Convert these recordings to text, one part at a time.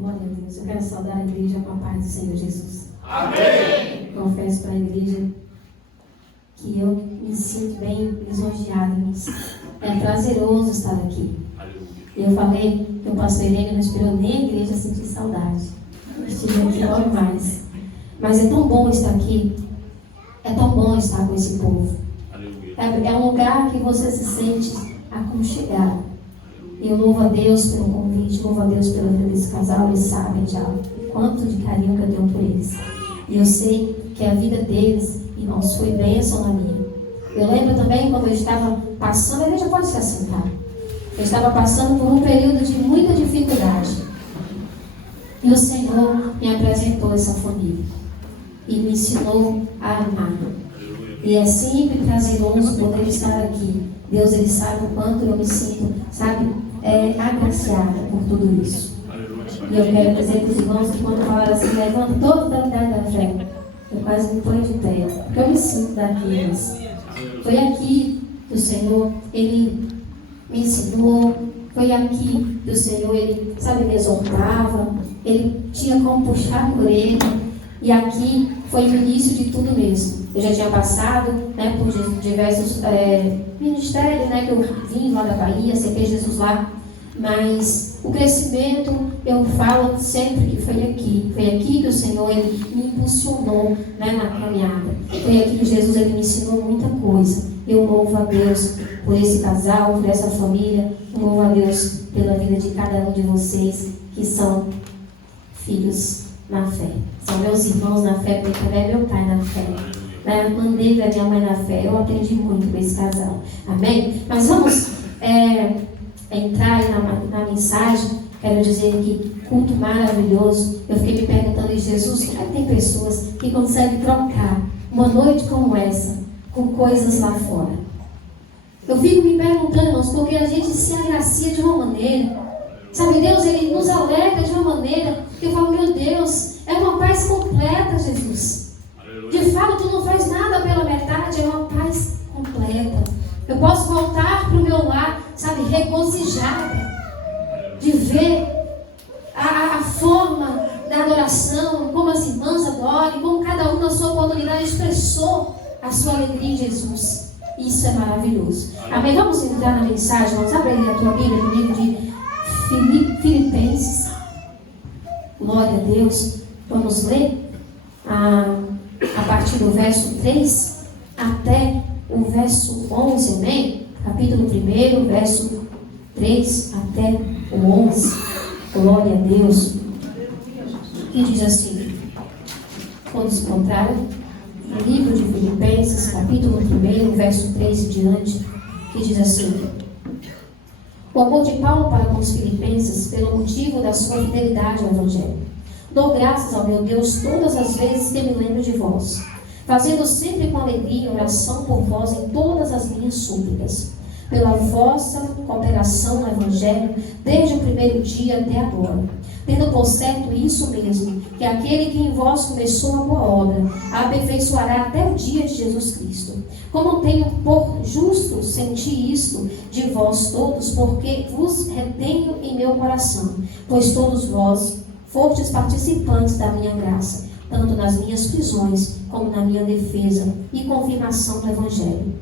Glória a Deus. Eu quero saudar a igreja com a paz do Senhor Jesus. Amém. Confesso para a igreja que eu me sinto bem lisonjeada. É prazeroso estar aqui. Eu falei que o pastor Irene não esperou nem a igreja sentir saudade. Eu estive aqui logo mais. Mas é tão bom estar aqui. É tão bom estar com esse povo. É um lugar que você se sente aconchegado. E eu louvo a Deus pelo convite, louvo a Deus pela vida desse casal. Eles sabem já o quanto de carinho que eu tenho por eles. E eu sei que a vida deles, irmãos, foi bênção na minha. Eu lembro também quando eu estava passando, a igreja pode se assentar. Eu estava passando por um período de muita dificuldade. E o Senhor me apresentou essa família. E me ensinou a amar. E é sempre prazeroso poder estar aqui. Deus, Ele sabe o quanto eu me sinto, sabe, agraciada por tudo isso. E eu quero dizer para os irmãos que quando falaram assim, levando toda a unidade da fé, eu quase me ponho de pé, porque eu me sinto daqui. Mas foi aqui que o Senhor, Ele me ensinou, foi aqui que o Senhor, Ele, sabe, me exortava, Ele tinha como puxar por Ele, e aqui foi o início de tudo mesmo. Eu já tinha passado, né, por diversos ministérios, né, que eu vim lá da Bahia, aceitei Jesus lá, mas o crescimento, eu falo sempre que foi aqui que o Senhor, Ele me impulsionou, né, na caminhada. Foi aqui que Jesus, Ele me ensinou muita coisa. Eu louvo a Deus por esse casal, por essa família, eu louvo a Deus pela vida de cada um de vocês que são filhos na fé. São meus irmãos na fé, porque também é meu pai na fé. Mandei para minha mãe na fé. Eu aprendi muito com esse casal. Amém? Mas vamos entrar aí na mensagem. Quero dizer que culto maravilhoso. Eu fiquei me perguntando, Jesus, como é que tem pessoas que conseguem trocar uma noite como essa com coisas lá fora? Eu fico me perguntando, irmãos, porque a gente se agracia de uma maneira. Sabe, Deus, Ele nos alegra de uma maneira que eu falo, meu Deus, é uma paz completa, Jesus. De fato, tu não faz nada pela metade, é uma paz completa. Eu posso voltar para o meu lar, sabe, regozijada, de ver a forma da adoração, como as irmãs adoram, como cada um na sua oportunidade expressou a sua alegria em Jesus. Isso é maravilhoso. Amém? Vamos entrar na mensagem, vamos abrir a tua Bíblia no livro de Filipenses. Glória a Deus. Vamos ler a partir do verso 3 até o verso 11, amém? Capítulo 1, verso 3 até o 11. Glória a Deus. E diz assim: todos encontraram? O livro de Filipenses, capítulo 1, verso 3 e diante, que diz assim: o amor de Paulo para com os filipenses, pelo motivo da sua fidelidade ao Evangelho. Dou graças ao meu Deus todas as vezes que me lembro de vós, fazendo sempre com alegria oração por vós em todas as minhas súplicas, pela vossa cooperação no Evangelho, desde o primeiro dia até agora, tendo por certo isso mesmo, que aquele que em vós começou a boa obra, a aperfeiçoará até o dia de Jesus Cristo. Como tenho por justo sentir isto de vós todos, porque vos retenho em meu coração, pois todos vós fostes participantes da minha graça, tanto nas minhas prisões, como na minha defesa e confirmação do Evangelho.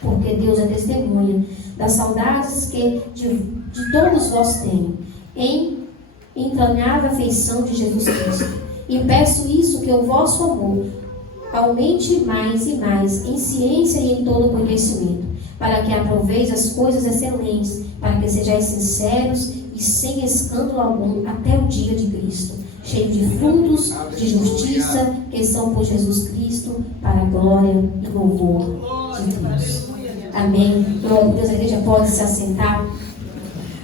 Porque Deus é testemunha das saudades que de todos vós tenho, em entranhada afeição de Jesus Cristo. E peço isso, que o vosso amor aumente mais e mais em ciência e em todo conhecimento, para que aproveis as coisas excelentes, para que sejais sinceros e sem escândalo algum até o dia de Cristo, cheio de frutos de justiça que são por Jesus Cristo, para a glória e louvor de Deus. Amém. Glória a Deus. A igreja pode se assentar.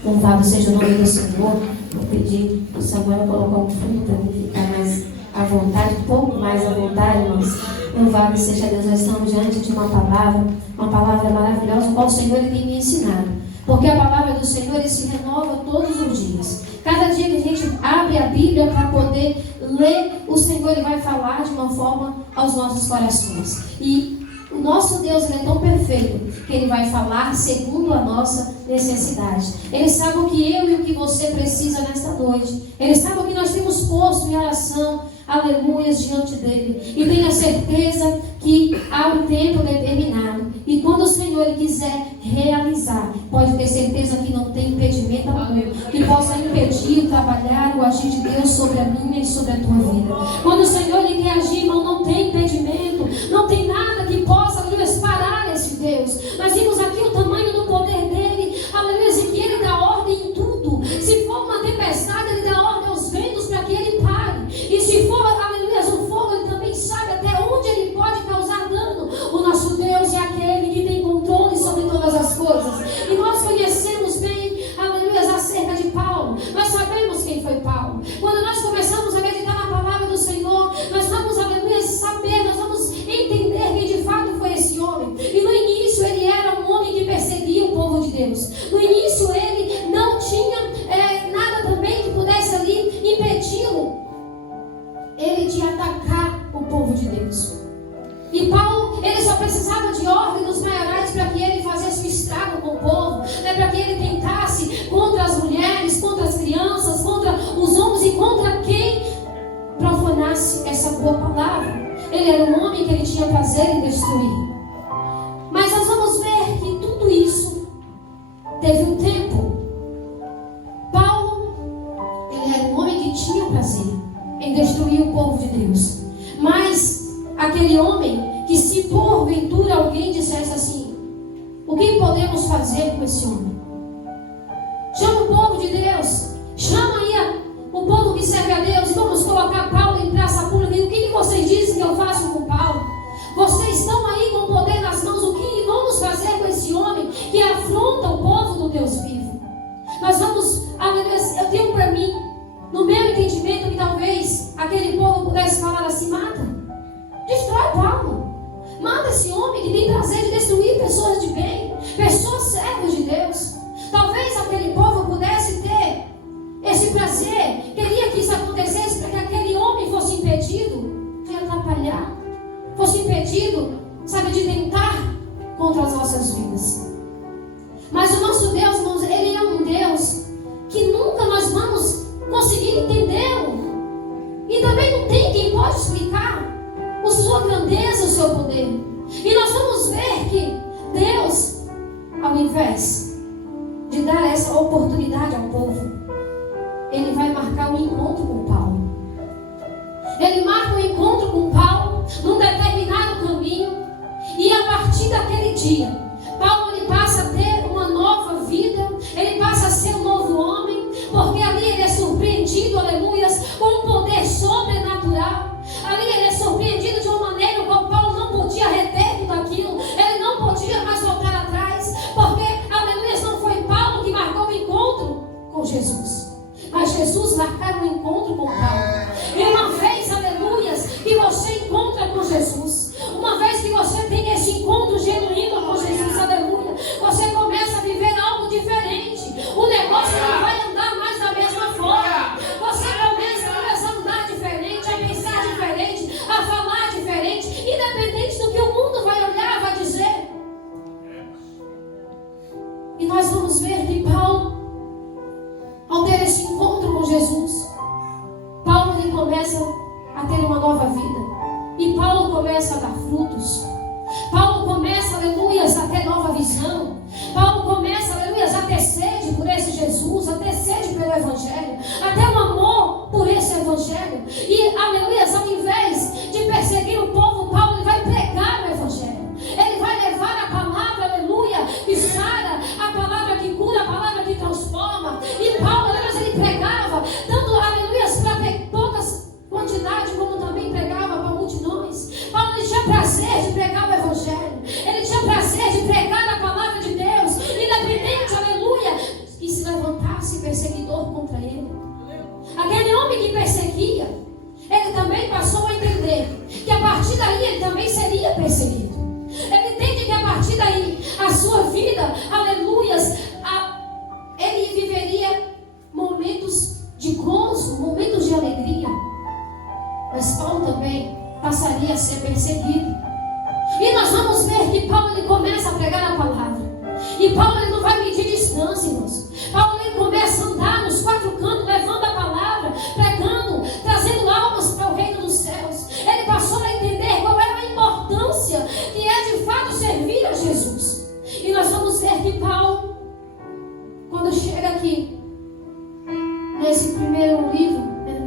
Louvado seja o nome do Senhor. Vou pedir para o Samuel colocar um fundo para mim ficar mais à vontade, um pouco mais à vontade, irmãos. Louvado seja Deus. Nós estamos diante de uma palavra maravilhosa, qual o Senhor Ele tem me ensinado. Porque a palavra do Senhor Ele se renova todos os dias. Cada dia que a gente abre a Bíblia para poder ler, o Senhor Ele vai falar de uma forma aos nossos corações. E o nosso Deus ele é tão perfeito que Ele vai falar segundo a nossa necessidade. Ele sabe o que eu e o que você precisa nesta noite. Ele sabe o que nós temos posto em oração, aleluias, diante dEle. E tenha certeza que há um tempo determinado. E quando o Senhor ele quiser realizar, pode ter certeza que não tem impedimento algum que possa impedir o trabalhar, o agir de Deus sobre a minha e sobre a tua vida. Quando o Senhor ele quer agir, irmão, não tem impedimento, não tem nada que possa, aleluia, parar esse Deus. Nós vimos aqui o tamanho do poder dele, aleluia, e que ele dá ordem em tudo. Se for uma tempestade, ele dá ordem aos ventos para que ele pare. E se for, aleluia, o fogo, ele também sabe até onde ele pode causar dano. O nosso Deus é aquele que tem controle sobre todas as coisas. E nós conhecemos bem, aleluia, acerca de Paulo. Nós sabemos quem foi Paulo. Quando nós começamos a meditar na palavra do Senhor, nós vamos, aleluia, saber, nós vamos entender quem de fato foi esse homem. E no início ele era um homem que perseguia o povo de Deus. No início ele não tinha nada também que pudesse ali impedi-lo, ele de atacar o povo de Deus. E Paulo, ele só precisava de ordem dos maiorais para que ele fizesse o estrago com o povo, para que ele tentasse contra as mulheres, contra as crianças, contra os homens e contra quem profanasse essa boa palavra. Ele era um homem que ele tinha prazer em destruir. Mas nós vamos ver que tudo isso teve um tempo. Paulo, ele era um homem que tinha prazer em destruir o povo de Deus. Mas aquele homem que, se porventura alguém dissesse assim: o que podemos fazer com esse homem? Chama o povo de Deus, chama aí o povo que serve a Deus, e vamos colocar Paulo em praça pública. E o que vocês dizem que eu faço com Paulo? Vocês estão aí com o poder nas mãos, o que vamos fazer com esse homem que afronta o povo do Deus vivo? Nós vamos, eu tenho para mim, no meu entendimento, que talvez aquele povo pudesse falar assim: mata, destrói Paulo, mata esse homem que tem prazer de destruir pessoas de bem, pessoas servas de Deus. Talvez aquele povo pudesse ter esse prazer, queria que isso acontecesse para que aquele homem fosse impedido de atrapalhar, fosse impedido, sabe, de tentar contra as nossas vidas. Mas o nosso Deus, irmãos, ele é um Deus que nunca nós vamos conseguir entendê-lo. E também não tem quem pode explicar a sua grandeza, o seu poder. E nós vamos ver que Deus, ao invés de dar essa oportunidade ao povo, ele vai marcar um encontro com Paulo. Ele marca um encontro com Paulo num determinado caminho. E a partir daquele dia, Paulo ele passa a ter uma nova vida. Ele passa a ser um novo homem. Porque ali ele é surpreendido, aleluias, com um poder sobrenatural. Ali ele é surpreendido de uma maneira como Paulo não podia reter tudo aquilo. Ele não podia mais voltar atrás. Porque, aleluias, não foi Paulo que marcou o encontro com Jesus, mas Jesus marcar um encontro com Paulo. E uma vez, aleluias, que você encontra com Jesus, uma vez que você tem esse encontro genuíno com Jesus, aleluia, você começa a viver algo diferente. O negócio não vai andar mais da mesma forma. Você começa a andar diferente, a pensar diferente, a falar diferente, independente do que o mundo vai olhar, vai dizer. E nós vamos ver que Paulo, ao ter esse encontro com Jesus, Paulo ele começa a ter uma nova vida. E Paulo começa a dar frutos. Paulo começa, aleluias, a ter nova visão. Paulo começa, aleluias, a ter sede por esse Jesus, a ter sede pelo Evangelho, a ter um amor por esse Evangelho. E, aleluias, ao invés de perseguir o povo, Paulo ele vai pregar o Evangelho. Ele vai levar a palavra, aleluia, que sara, a palavra que cura, a palavra que transforma. E Paulo, aleluia, ele pregava, tanto, aleluia, para poucas quantidades, como também pregava para multidões. Paulo ele tinha prazer de pregar o Evangelho. Ele tinha prazer de pregar a palavra de Deus, independente, aleluia, que se levantasse perseguidor contra ele. Aquele homem que perseguia, ele também passou a entender que a partir daí ele também seria perseguido. Ele entende que a partir daí a sua vida, aleluias, ele viveria momentos de gozo, momentos de alegria. Mas Paulo também passaria a ser perseguido. E nós vamos nesse primeiro livro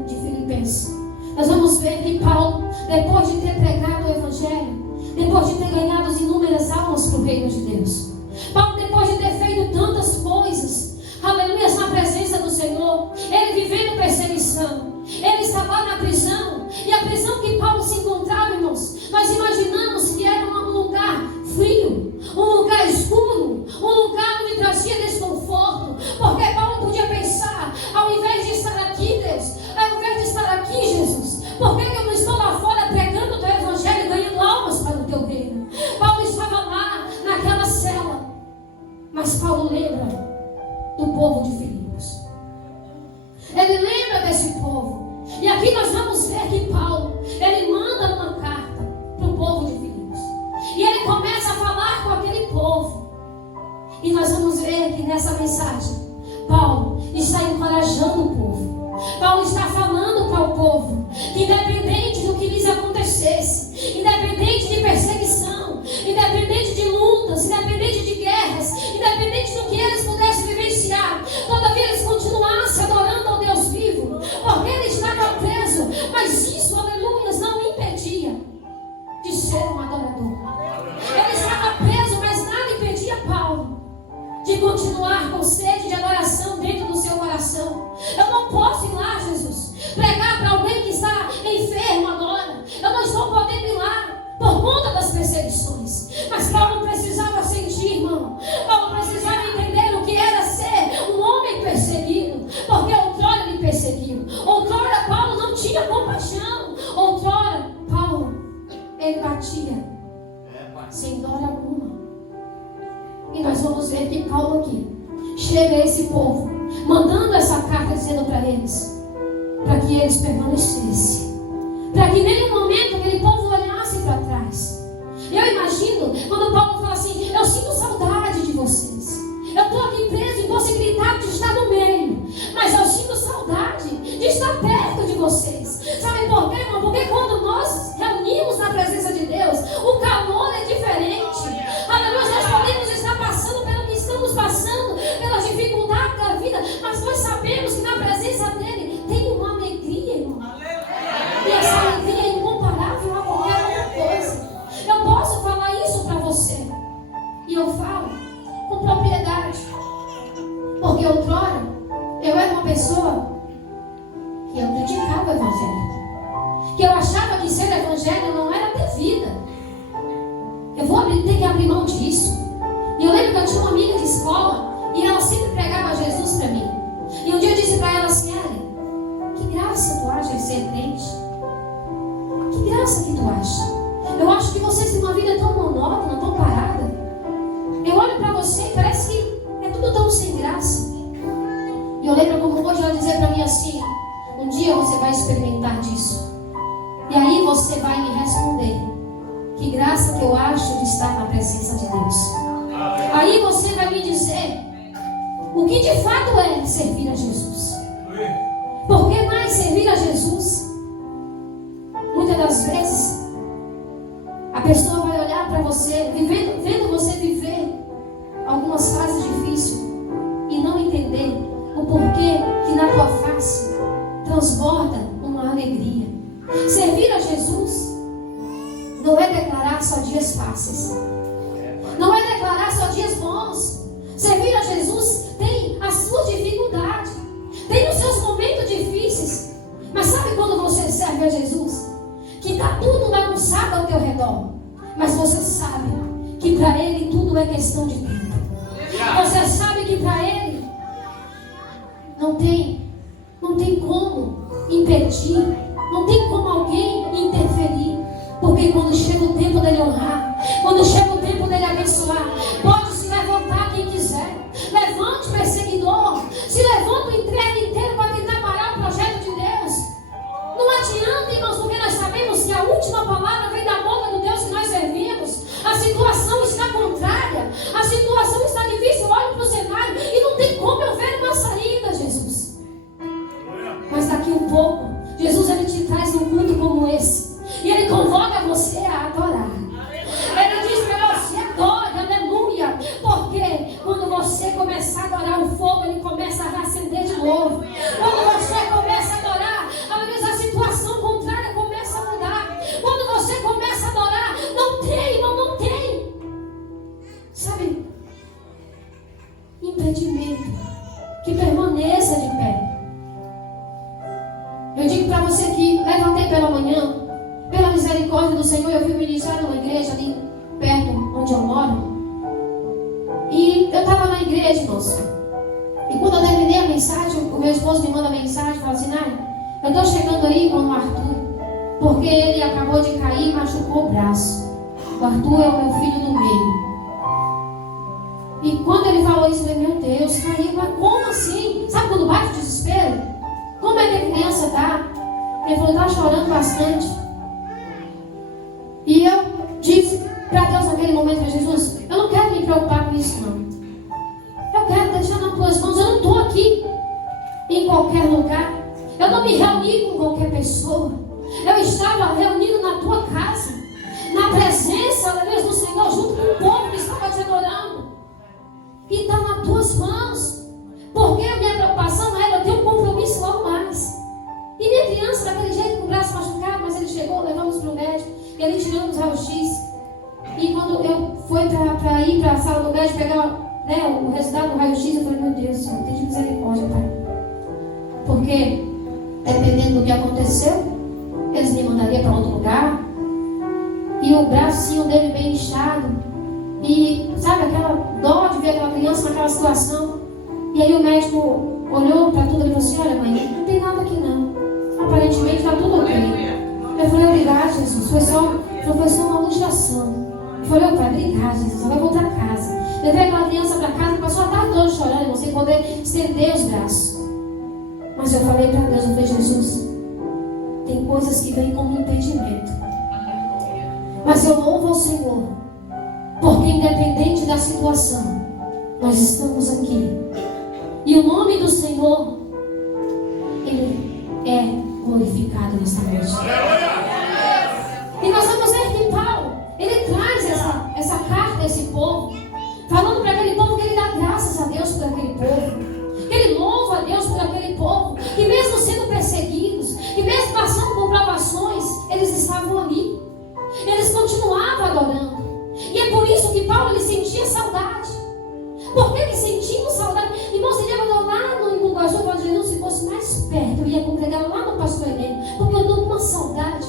de Filipenses, nós vamos ver que Paulo, depois de ter pregado o Evangelho, depois de ter ganhado inúmeras almas para o reino de Deus, Paulo, depois de ter feito tantas coisas, aleluia, na presença do Senhor, ele vivendo perseguição, ele estava lá na prisão, e a prisão que Paulo se encontrava, irmãos, nós imaginamos que era um lugar frio, um lugar escuro, um lugar onde trazia desconforto, porque Paulo podia pensar, ao invés de estar aqui, Deus, ao invés de estar aqui, Jesus, por que eu não estou lá fora pregando o teu evangelho e ganhando almas para o teu reino? Paulo estava lá naquela cela, mas Paulo lembra do povo de Filipos, ele lembra desse povo, e aqui nós vamos ver que Paulo, ele manda uma carta para o povo de Filipos, e ele começa a falar com aquele povo, e nós vamos ver que nessa mensagem, Paulo está encorajando o povo, Paulo está falando para o povo, que independente do que lhes acontecesse, independente de perseguição, independente de lutas, independente de guerras, independente do que eles pudessem vivenciar, todavia eles continuassem adorando ao Deus vivo, porque ele estava preso, mas isso, aleluia, não o impedia de ser um adorador. Ele estava preso, mas nada impedia Paulo de continuar com sede de adoração dentro do seu coração. Eu não posso ir lá, Jesus, pregar para alguém que está enfermo agora. Eu não estou podendo ir lá por conta das perseguições. Mas Paulo precisava sentir, irmão. Paulo precisava entender o que era ser um homem perseguido, porque outrora ele perseguiu. Outrora Paulo não tinha compaixão. Outrora Paulo, ele batia sem dó alguma. E nós vamos ver que Paulo aqui chega a esse povo, mandando essa carta dizendo para eles, para que eles permanecessem, para que em nenhum momento aquele povo olhasse para trás. Eu imagino quando Paulo fala assim: eu sinto saudade de vocês, eu estou aqui preso, impossibilitado de estar no meio, mas eu sinto saudade de estar perto de vocês. Sabe por quê, irmão? Porque quando nós reunimos na presença de Deus, o calor é diferente. Aleluia, nós podemos estar passando pelo que estamos passando, pelas dificuldades da vida, mas nós sabemos que na presença dele tem uma alegria, irmão. E essa alegria é incomparável a qualquer outra coisa. Eu posso falar isso para você, e eu falo com propriedade, porque outrora eu era uma pessoa que eu criticava o evangelho, que eu achava que ser evangelho não era ter vida. Eu vou ter que abrir mão disso. E eu lembro que eu tinha uma amiga de escola, e ela sempre pregava Jesus para mim. E um dia eu disse para ela assim: Ellen, que graça tu acha em ser crente? Que graça que tu acha? Eu acho que vocês têm uma vida tão monótona, tão parada. Eu olho para você e parece que é tudo tão sem graça. E eu lembro como hoje ela dizer para mim assim: um dia você vai experimentar disso, e aí você vai me responder: que graça que eu acho de estar na presença de Deus. Aí você vai me dizer o que de fato é servir a Jesus. Por que mais servir a Jesus? Muitas das vezes a pessoa vai olhar para você, vendo você viver algumas fases difíceis, e não entender o porquê que na tua face transborda uma alegria. Servir a Jesus não é declarar só dias fáceis, não é declarar só dias bons. Servir a Jesus tem a sua dificuldade, tem os seus momentos difíceis. Mas sabe quando você serve a Jesus? Que está tudo bagunçado ao teu redor, mas você sabe que para Ele tudo é questão de tempo. Você sabe que para Ele não tem como impedir, não tem como alguém interferir. Porque quando chega o tempo dele honrar, quando chega o tempo dele abençoar, pode se levantar quem quiser. Levante o perseguidor, se levanta o entregue inteiro para tentar parar o projeto de Deus. Não adianta, irmãos, porque nós sabemos que a última palavra vem da boca do Deus que nós servimos. A situação está contrária, a situação está difícil. Olha para o cenário e não tem como eu ver uma saída, Jesus. Mas daqui um pouco, Jesus ele te traz um culto como esse. E Ele convoca você a adorar. Ele diz para você: adore, aleluia. Porque quando você começar a adorar, o fogo ele começa a acender de novo. Quando Eu digo para você que levantei pela manhã, pela misericórdia do Senhor, eu fui ministrar numa igreja ali perto onde eu moro. E eu estava na igreja, irmãos. E quando eu terminei a mensagem, o meu esposo me manda mensagem, fala assim: Nai, eu estou chegando aí com o Arthur, porque ele acabou de cair e machucou o braço. O Arthur é o meu filho do meio. E quando ele falou isso, eu falei: meu Deus, caiu, mas como assim? Sabe quando bate o desespero? Como é que a criança está? Ele falou: está chorando bastante. E eu disse para Deus naquele momento: Jesus, eu não quero me preocupar com isso, não. Eu quero deixar nas tuas mãos. Eu não estou aqui em qualquer lugar. Eu não me reuni com qualquer pessoa. Eu estava reunido na tua casa, na presença, aleluia, do Senhor, junto com o povo que estava te adorando. E está nas tuas mãos. Porque a minha preocupação era: eu tenho um compromisso logo mais. E minha criança, daquele jeito, com o braço machucado, mas ele chegou, levamos para o médico, ele tirou os raios-x. E quando eu fui para ir para a sala do médico pegar, né, o resultado do raio-x, eu falei: meu Deus, Senhor, tem de misericórdia, Pai. Porque, dependendo do que aconteceu, eles me mandariam para outro lugar. E o bracinho dele bem inchado. E, sabe, aquela dó de ver aquela criança naquela situação. E aí o médico olhou para tudo e falou assim: olha, mãe, não tem nada aqui não. Aparentemente está tudo ok. Eu falei: obrigado, Jesus. Foi só uma luxação. Eu falei: pai, obrigado, Jesus. Vai voltar a casa. Levei aquela criança para casa, passou a tarde toda chorando, sem poder estender os braços. Mas eu falei para Deus, eu falei: Jesus, tem coisas que vêm como impedimento. Mas eu louvo ao Senhor, porque independente da situação, nós estamos aqui. E o nome do Senhor, Ele é glorificado nesta noite. E nós vamos ver que Paulo, ele traz essa carta a esse povo, falando para aquele povo que ele dá graças a Deus por aquele povo, que ele louva a Deus por aquele povo, que mesmo sendo perseguidos, que mesmo passando por provações, eles estavam ali, eles continuavam adorando. E é por isso que Paulo, ele sentia saudade. Por que ele sentia saudade? Irmãos, ele ia lá no Imbuguaçu, eu falei: Jesus, se fosse mais perto, eu ia congregar lá no pastor Heleno, porque eu dou uma saudade.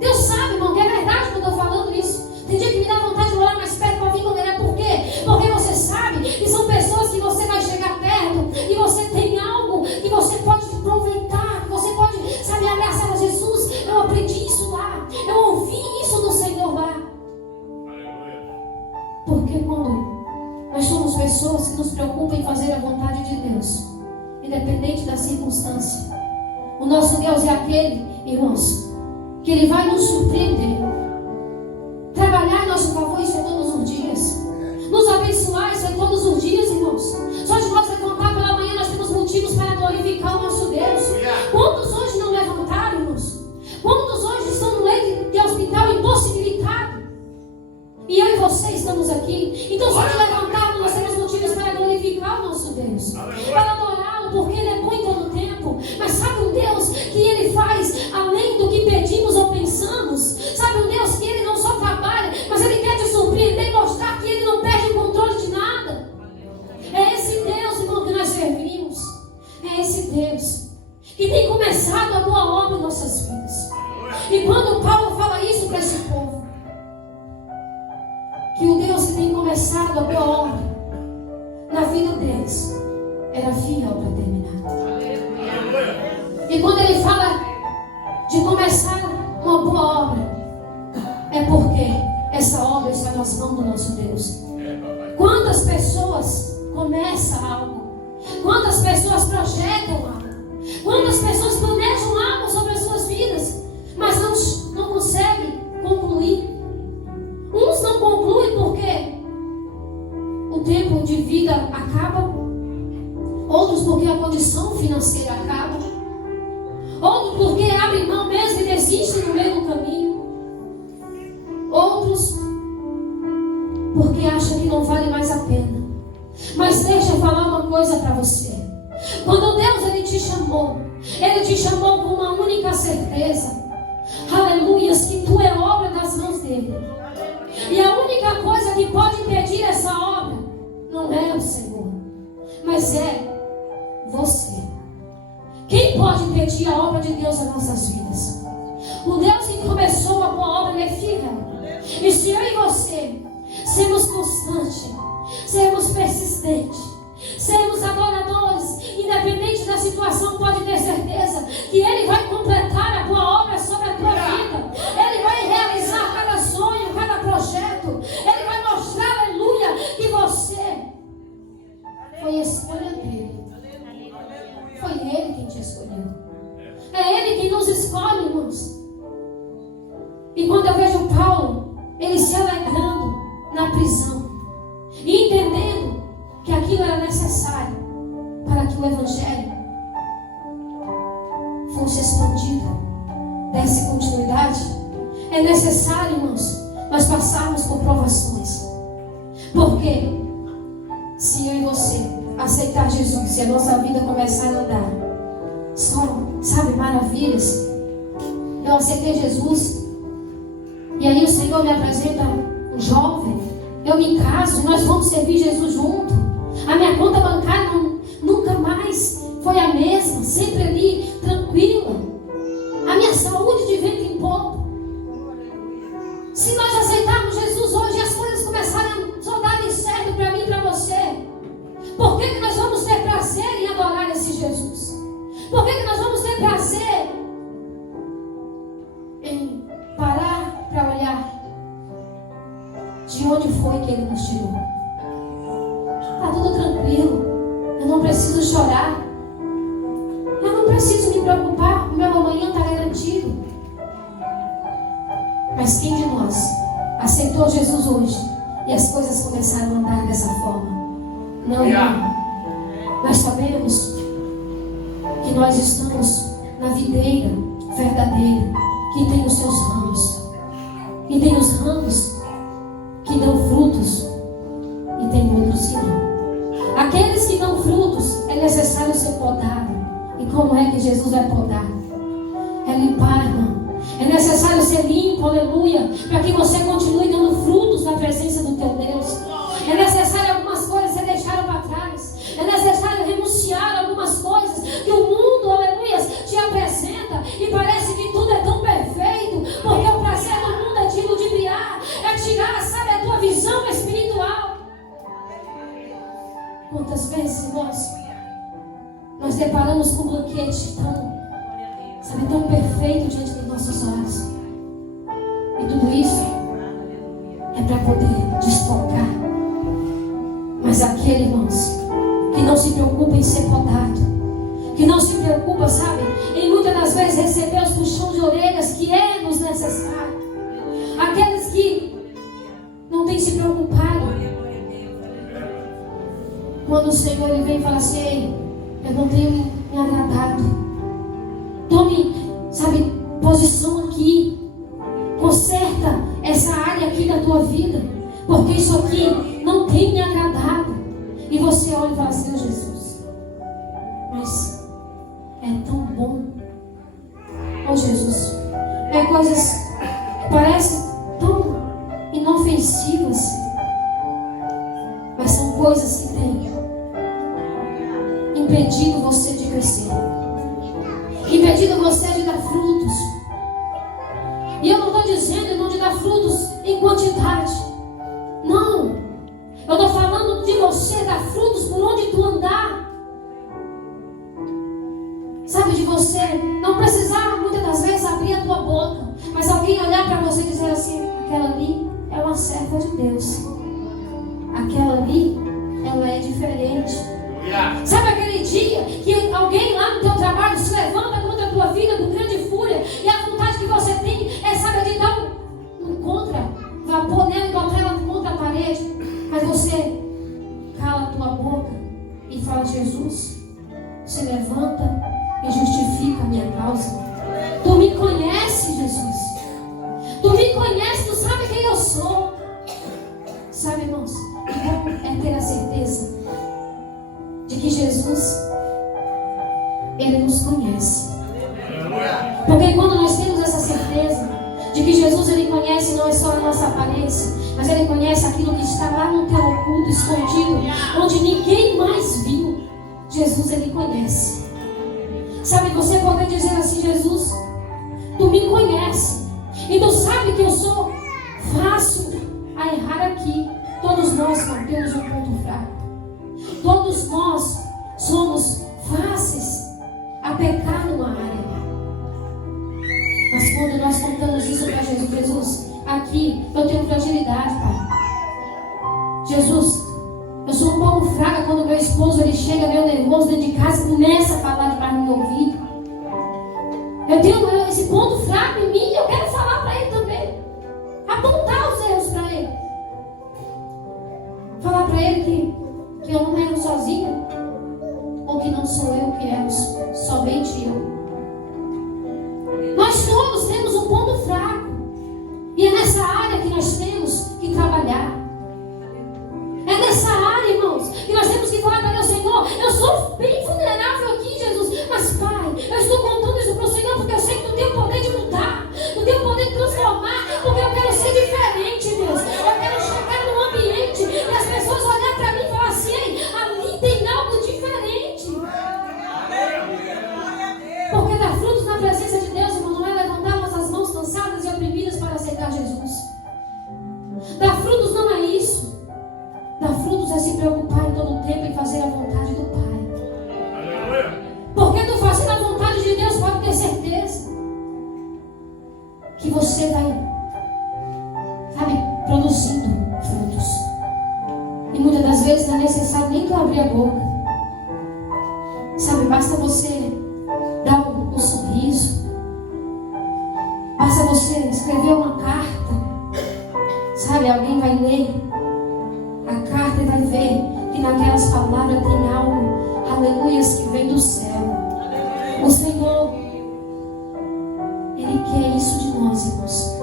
Deus sabe, irmão, que é verdade que eu estou falando isso. Tem dia que me dá vontade de morar mais perto para vir congregar. Por quê? Porque você sabe que são pessoas que você vai chegar perto e você tem algo que você pode aproveitar, que você pode, sabe, abraçar a Jesus. Eu aprendi isso lá, eu ouvi isso do Senhor lá. Porque quando nós somos pessoas que nos preocupam em fazer a vontade de Deus, independente da circunstância, o nosso Deus é aquele, irmãos, que Ele vai nos surpreender, trabalhar em nosso favor, isso é todos os dias, nos abençoar, isso é todos os dias, irmãos. Só de nós levantar pela manhã, nós temos motivos para glorificar o nosso Deus. Quantos hoje não levantaram, irmãos? Quantos hoje estão no leito de hospital impossibilitado? E eu e você estamos aqui. Então, só de levantarmos, nós temos motivos para glorificar o nosso Deus, para adorá-lo, porque Ele é bom em todo tempo. Mas sabe um Deus que Ele faz além do que pedimos ou pensamos? Sabe um Deus que Ele não só trabalha, mas Ele quer te surpreender e mostrar que Ele não perde o controle de nada. É esse Deus, irmão, que nós servimos. É esse Deus que tem começado a boa obra em nossas vidas. E quando Paulo fala isso para esse povo, que o Deus que tem começado a boa obra na vida deles era fiel para terminar. E quando ele fala de começar uma boa obra, é porque essa obra está nas mãos do nosso Deus. Quantas pessoas começam algo? Quantas pessoas projetam algo? Quantas pessoas planejam algo sobre as suas vidas, mas não conseguem concluir? Uns não concluem porque o tempo de vida acaba, outros porque a condição financeira acaba, outros porque abrem mão mesmo e desistem no meio do caminho, outros porque acham que não vale mais a pena. Mas deixa eu falar uma coisa para você. Quando Deus Ele te chamou com uma única certeza, aleluias, que tu é obra das mãos dele. E a única coisa que pode impedir essa obra não é o Senhor, mas é você. Quem pode impedir a obra de Deus nas nossas vidas? O Deus que começou a boa obra, Ele é fiel. E se eu e você sermos constantes, sermos persistentes, sermos adoradores, independente da situação, pode ter certeza que Ele vai completar a boa obra sobre a tua vida. Ele vai realizar cada sonho, cada projeto. Ele vai mostrar, aleluia, que você foi escolha dele. Foi Ele quem te escolheu. É Ele quem nos escolhe, irmãos. E quando eu vejo Paulo, ele se alegrando na prisão e entendendo que aquilo era necessário para que o Evangelho fosse expandido, desse continuidade, é necessário, irmãos, nós passarmos por provações. Porque se eu e você aceitar Jesus e a nossa vida começar a andar só, sabe, maravilhas, eu aceitei Jesus e aí o Senhor me apresenta um jovem, eu me caso, nós vamos servir Jesus junto. A minha conta bancária nunca mais foi a mesma, sempre ali, tranquila. A minha saúde de vento em popa. Se nós aceitarmos Jesus hoje e as coisas começarem a só darem certo para mim e para você, por que nós vamos ter prazer em adorar esse Jesus? Por que nós vamos ter prazer em parar para olhar de onde foi que Ele nos tirou? Está tudo tranquilo. Eu não preciso chorar. Eu não preciso me preocupar. O meu amanhã está garantido. Mas quem de nós aceitou Jesus hoje e as coisas começaram a andar dessa forma? Não. Nós sabemos que nós estamos na videira verdadeira, que tem os seus ramos. E tem os ramos que dão frutos e tem outros que não. Aqueles que dão frutos, é necessário ser podado. E como é que Jesus vai podar? É limpar, irmão. É necessário ser limpo, aleluia, para que você continue dando frutos na presença do teu Deus. É necessário algumas coisas ser deixadas para trás. É necessário renunciar a algumas coisas que o mundo, aleluia, te apresenta e parece que tudo é tão perfeito, porque o prazer do mundo é te ludibriar, é tirar, sabe, a tua visão espiritual. Quantas vezes nós deparamos com um banquete tão perfeito diante dos nossos olhos. E tudo isso é para poder desfocar. Mas aquele, irmãos, que não se preocupa em ser podado, que não se preocupa, sabe, em muitas das vezes receber os puxões de orelhas que é nos necessário. Aqueles que não têm se preocupado. Quando o Senhor ele vem e fala assim: ei, eu não tenho me agradado. Tome, sabe, posição aqui. Conserta essa área aqui da tua vida, porque isso aqui não tem me agradado. E você olha e fala assim: Jesus, mas é tão bom. Oh Jesus, é coisas que parecem tão inofensivas, mas são coisas que têm impedido você de crescer, impedido você de dar frutos. E eu não estou dizendo não de dar frutos em quantidade, não. Eu estou falando de você dar frutos por onde tu andar. Sabe, de você não precisar muitas das vezes abrir a tua boca, mas alguém olhar para você e dizer assim: aquela ali é uma serva de Deus, aquela ali, ela é diferente. Sabe aquele dia que alguém lá no teu trabalho se levanta contra a tua vida com grande fúria, e a vontade que você tem é, sabe, de dar um contra-vapor nela e botar ela contra a parede, mas você cala a tua boca e fala: Jesus, se levanta e justifica a minha causa. Tu me conheces, Jesus. Tu me conheces, tu sabe quem eu sou. Sabe, irmãos, é ter a certeza de que Jesus, Ele nos conhece. Porque quando nós temos essa certeza de que Jesus, Ele conhece não é só a nossa aparência, mas Ele conhece aquilo que está lá no teu oculto, escondido, onde ninguém mais viu. Jesus, Ele conhece. Sabe, você pode dizer assim: Jesus, tu me conhece e tu sabe que eu sou fácil a errar aqui. Todos nós temos um ponto fraco. Todos nós somos fáceis a pecar numa área. Mas quando nós contamos isso para Jesus: Jesus, aqui eu tenho fragilidade, Pai. Jesus, eu sou um pouco fraca quando meu esposo ele chega meio nervoso dentro de casa e começa a falar debaixo do meu ouvido. Eu tenho esse ponto fraco em mim, eu quero falar para ele também. Apontar os erros para ele. Falar para ele que eu não erro sozinho. Ou que não sou eu que erro, somente eu. Nós todos temos um ponto fraco. E é nessa área que nós temos que trabalhar. É nessa área, irmãos, que nós temos que falar para Deus: Senhor, eu sou bem vulnerável aqui, Jesus. Mas, Pai, eu estou contando isso para o Senhor porque eu sei que tu tem o poder de mudar. Tu tem o poder de transformar. Porque eu quero ser diferente, Deus. Eu quero chegar num ambiente e as pessoas olhar para mim e falar assim: ei, ali tem algo diferente. Porque dar frutos na presença de Deus, irmão, não é levantarmos as mãos cansadas e oprimidas para aceitar Jesus. Dar frutos não é isso. Dar frutos é se preocupar em todo o tempo em fazer a vontade do Pai. Porque tu fazendo a vontade de Deus, pode ter certeza que você vai, sabe, produzindo frutos. E muitas das vezes não é necessário nem tu abrir a boca. Sabe, basta você dar um sorriso. Basta você escrever uma carta. Sabe, alguém vai ler a carta e vai ver que naquelas palavras tem algo, aleluias, que vem do céu. O Senhor, Ele quer isso de nós, irmãos.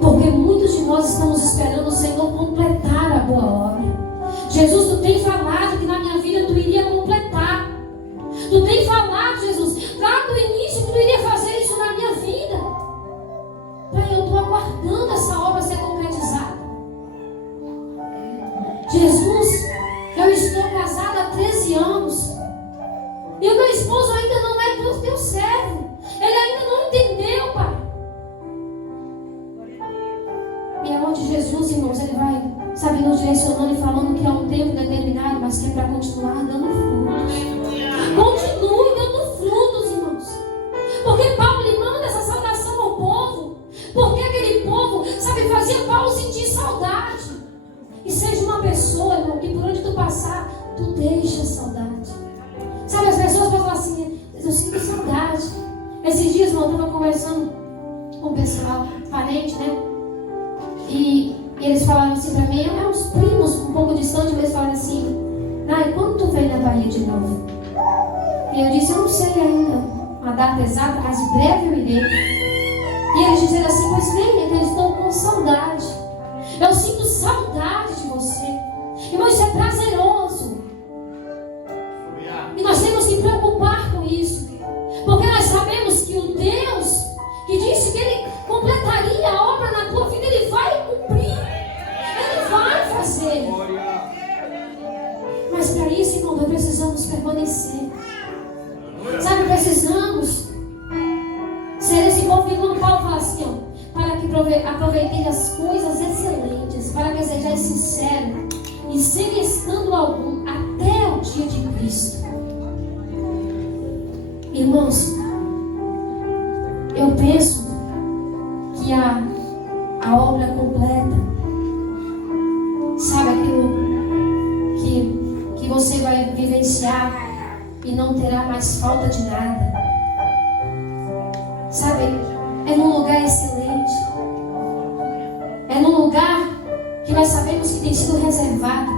Porque muitos de nós estamos esperando o Senhor completar a boa obra. Jesus, tu tem falado que na minha vida tu iria completar. Tu tem falado, Jesus, lá no início que tu iria fazer isso na minha vida. Pai, eu estou aguardando essa obra ser concretizada. Jesus, eu estou casada há 13 anos. E o meu esposo ainda não é teu servo. Ele ainda não entendeu, Pai. E é onde Jesus, irmãos, Ele vai, sabe, nos direcionando e falando que é um tempo determinado, mas que é para continuar dando frutos. Continue dando frutos, irmãos. Porque Paulo, ele manda essa saudação ao povo. Porque aquele povo, sabe, fazia Paulo sentir saudade. E seja uma pessoa, irmão, que por onde tu passar, tu deixa saudade. Sabe, as pessoas vão falar assim: eu sinto saudade. Esses dias, irmão, eu estava conversando com o pessoal, parente, né? E eles falaram assim pra mim, uns primos um pouco distantes, eles falaram assim: Nai, quando tu vem na Bahia de novo? E eu disse: eu não sei ainda uma data exata, mas em breve eu irei. E eles disseram assim: pois venha, que eu estou com saudade. Eu sinto saudade de você. Irmão, isso é prazeroso. E nós temos que preocupar com isso. Porque nós sabemos que o Deus que disse que Ele completaria a obra na tua vida, Ele vai cumprir. Ele vai fazer. Mas para isso, irmão, nós precisamos permanecer. Sabe, precisamos ser esse povo que quando Paulo fala assim, ó, para que aproveitem as coisas excelentes, para que sejais sincero e sem escândalo algum até o dia de Cristo. Irmãos, eu penso que a obra completa, sabe, aquilo que você vai vivenciar e não terá mais falta de nada, sabe, é num lugar excelente, é num lugar que nós sabemos que tem sido reservado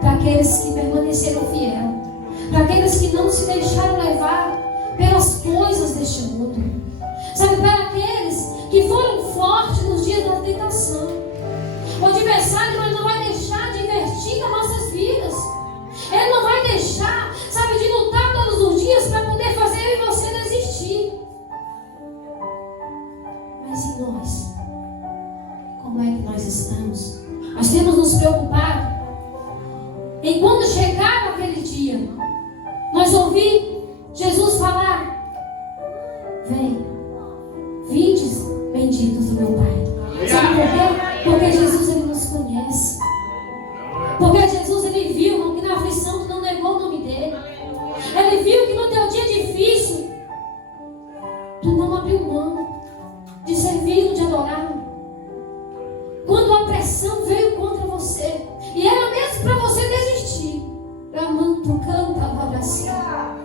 para aqueles que permaneceram fiel, para aqueles que não se deixaram levar pelas coisas deste mundo, sabe, para aqueles que foram fortes nos dias da tentação. O adversário ele não vai deixar de investir nas nossas vidas, ele não vai deixar, sabe, de lutar todos os dias para poder fazer eu e você desistir. Mas e nós? Como é que nós estamos? Nós temos nos preocupado em quando chegar aquele dia, nós ouvir Jesus falar: Vem. Vindes benditos do meu Pai. Sabe por quê? Porque Jesus, ele nos conhece. Porque Jesus, ele viu que na aflição tu não negou o nome dele. Ele viu que no teu dia difícil tu não abriu mão de servi-lo, de adorá-lo. Quando a pressão veio contra você, e era mesmo para você desistir, Ramanto canta a abraçar.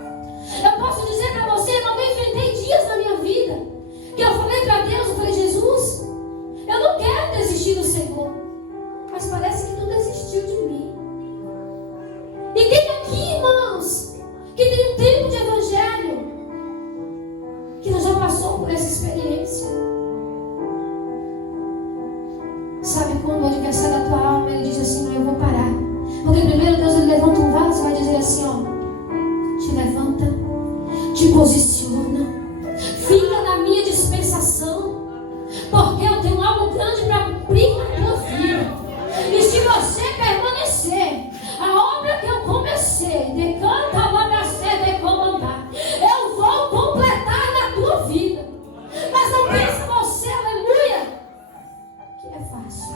Eu posso dizer para você, eu não enfrentei dias na minha vida que eu falei para Deus, eu falei, Jesus, eu não quero desistir do Senhor, mas parece que tu desistiu de mim. E quem aqui, irmãos, que tem um tempo de evangelho, que já passou por essa experiência? Sabe quando o adversário da tua alma, ele diz assim, não, eu vou parar. Porque primeiro Deus, ele levanta um vaso e vai dizer assim, ó, te levanta, te posiciona, fica na minha dispensação, porque eu tenho algo grande para cumprir na tua vida. E se você permanecer, a obra que eu comecei, decanta a ser de comandar, eu vou completar na tua vida. Mas não pense você, aleluia, que é fácil.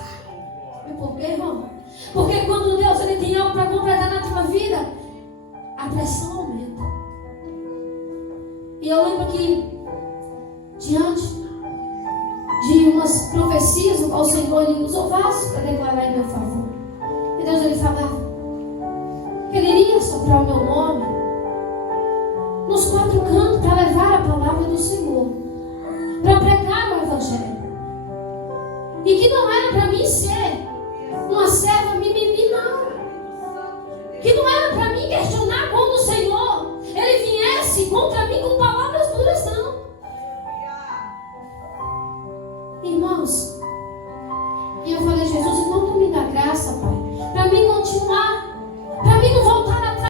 E por quê, irmão? Porque quando Deus, ele tem algo para completar na tua vida, a pressão aumenta. E eu lembro que, diante de umas profecias, o qual o Senhor, ele usou vasos para declarar em meu favor. E Deus, ele falava que ele iria soprar o meu nome nos 4 cantos para levar a palavra do Senhor, para pregar o Evangelho. E que não era para mim ser uma serva mimimi, não. Que não era para mim questionar quando o Senhor, ele viesse contra mim com palavras duras, não. Irmãos,